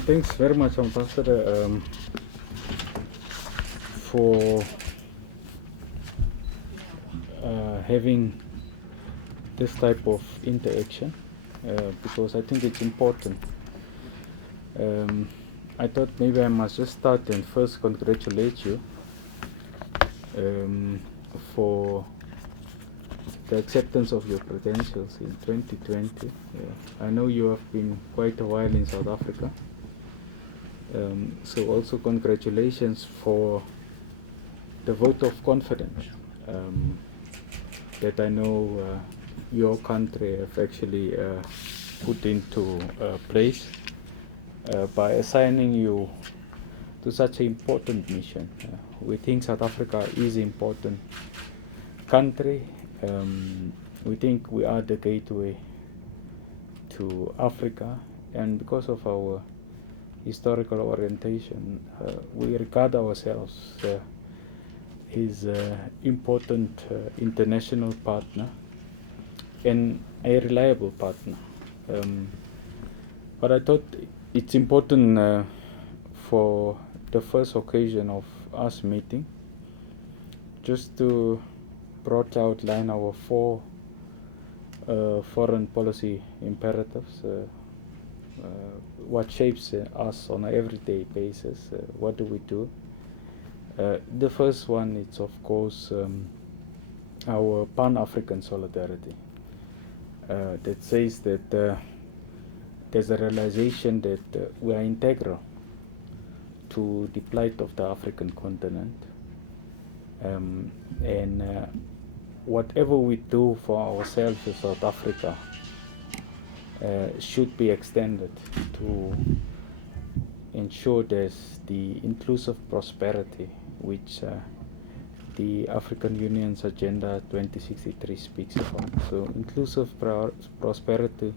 Thanks very much, Ambassador, for having this type of interaction, because I think it's important. I thought maybe I must just start and first congratulate you for the acceptance of your credentials in 2020. I know you have been quite a while in South Africa. So also congratulations for the vote of confidence that I know your country have actually put into place by assigning you to such an important mission. We think South Africa is an important country. We think we are the gateway to Africa, and because of our historical orientation, we regard ourselves as an important international partner and a reliable partner. But I thought it's important for the first occasion of us meeting just to broadly outline our four foreign policy imperatives. What shapes us on an everyday basis, what do we do? The first one is, of course, our Pan-African solidarity that says that there's a realization that we are integral to the plight of the African continent, and whatever we do for ourselves in South Africa should be extended to ensure there's the inclusive prosperity which the African Union's Agenda 2063 speaks about. So inclusive prosperity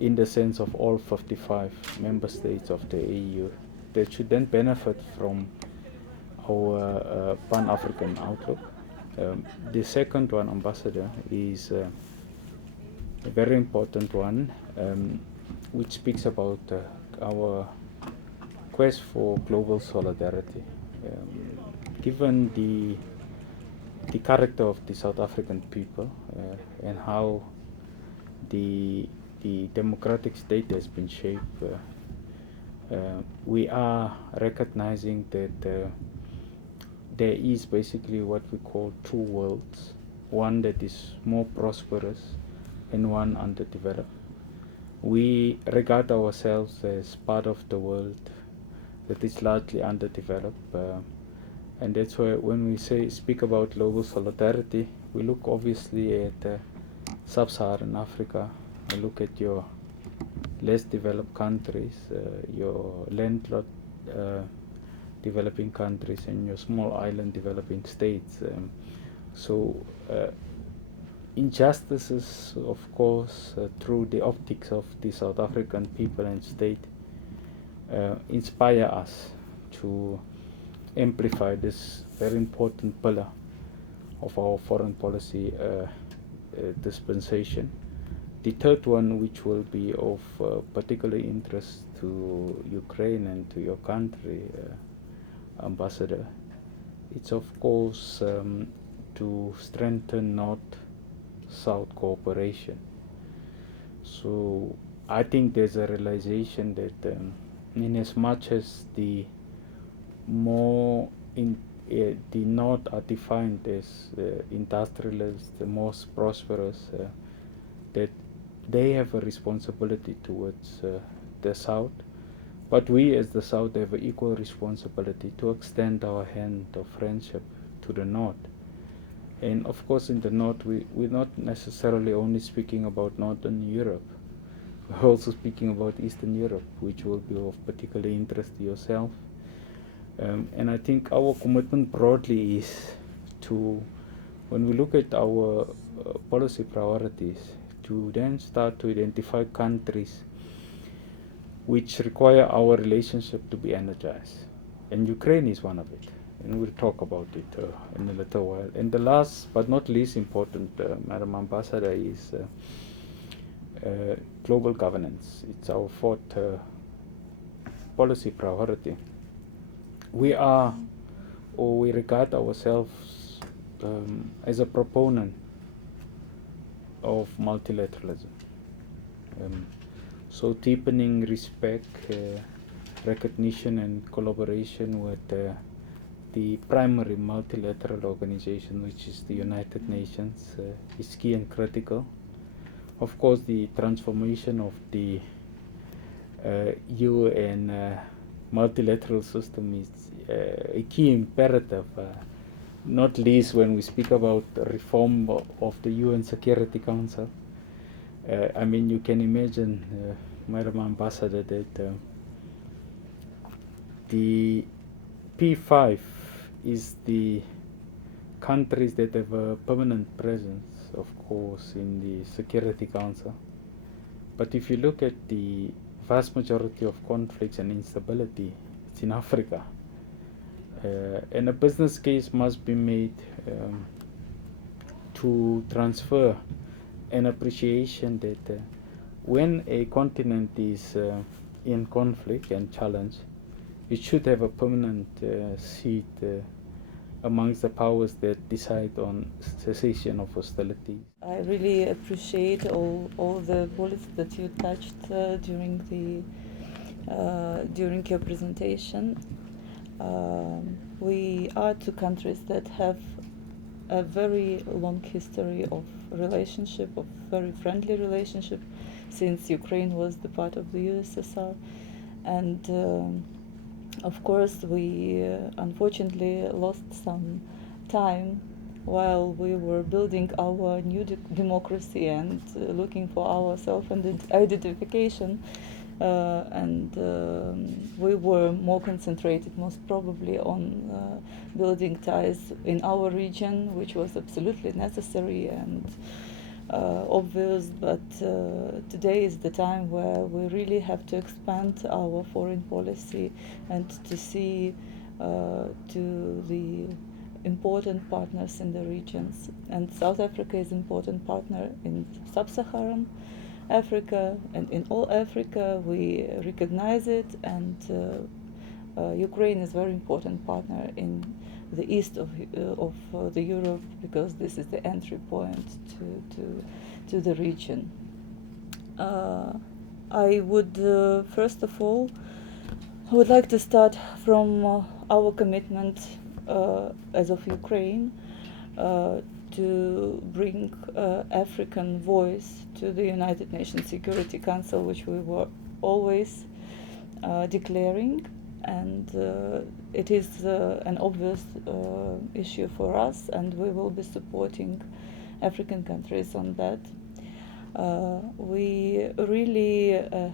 in the sense of all 55 member states of the AU that should then benefit from our Pan-African outlook. The second one, Ambassador, is a very important one, which speaks about our quest for global solidarity. Given the character of the South African people and how the democratic state has been shaped, we are recognizing that there is basically what we call two worlds, one that is more prosperous and one underdeveloped. We regard ourselves as part of the world that is largely underdeveloped, and that's why when we speak about global solidarity, we look obviously at sub-Saharan Africa. We look at your less developed countries, your landlocked developing countries, and your small island developing states. So injustices, of course, through the optics of the South African people and state, inspire us to amplify this very important pillar of our foreign policy dispensation. The third one, which will be of particular interest to Ukraine and to your country, Ambassador, it's of course to strengthen North-South cooperation. So I think there's a realization that in as much as the North are defined as industrialists, the most prosperous, that they have a responsibility towards the South, but we as the South have an equal responsibility to extend our hand of friendship to the North. And of course in the North we're not necessarily only speaking about Northern Europe, we're also speaking about Eastern Europe, which will be of particular interest to yourself. And I think our commitment broadly is to, when we look at our policy priorities, to then start to identify countries which require our relationship to be energized. And Ukraine is one of it. And we'll talk about it in a little while. And the last but not least important, Madam Ambassador, is global governance. It's our fourth policy priority. We regard ourselves as a proponent of multilateralism. So deepening respect, recognition and collaboration with the primary multilateral organization, which is the United Nations, is key and critical. Of course, the transformation of the UN multilateral system is a key imperative, not least when we speak about reform of the UN Security Council. I mean, you can imagine, Madam Ambassador, that the P5 is the countries that have a permanent presence, of course, in the Security Council. But if you look at the vast majority of conflicts and instability, it's in Africa. And a business case must be made to transfer an appreciation that when a continent is in conflict and challenge, it should have a permanent seat amongst the powers that decide on cessation of hostilities. I really appreciate all the points that you touched during your presentation. We are two countries that have a very long history of relationship, of very friendly relationship, since Ukraine was the part of the USSR, and of course we unfortunately lost some time while we were building our new democracy and looking for our self-identification, and we were more concentrated most probably on building ties in our region, which was absolutely necessary and obvious, but today is the time where we really have to expand our foreign policy and to see to the important partners in the regions. And South Africa is an important partner in sub-Saharan Africa, and in all Africa we recognize it, and Ukraine is a very important partner in the east of the Europe, because this is the entry point to the region. I would first of all, I would like to start from our commitment as of Ukraine to bring African voice to the United Nations Security Council, which we were always declaring, and it is an obvious issue for us, and we will be supporting African countries on that. We really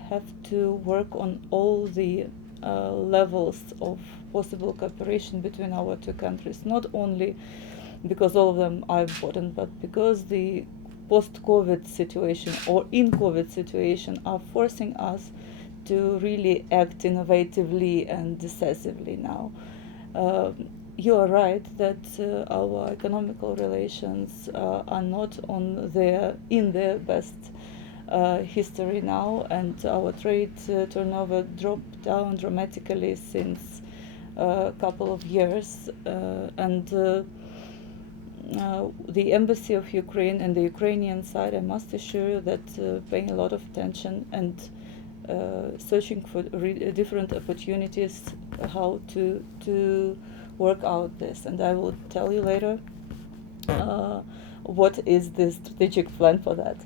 have to work on all the levels of possible cooperation between our two countries, not only because all of them are important, but because the post-COVID situation or in COVID situation are forcing us to really act innovatively and decisively now. You are right that our economical relations are not in their best history now, and our trade turnover dropped down dramatically since a couple of years, and the embassy of Ukraine and the Ukrainian side, I must assure you, that paying a lot of attention and searching for different opportunities how to work out this, and I will tell you later what is the strategic plan for that.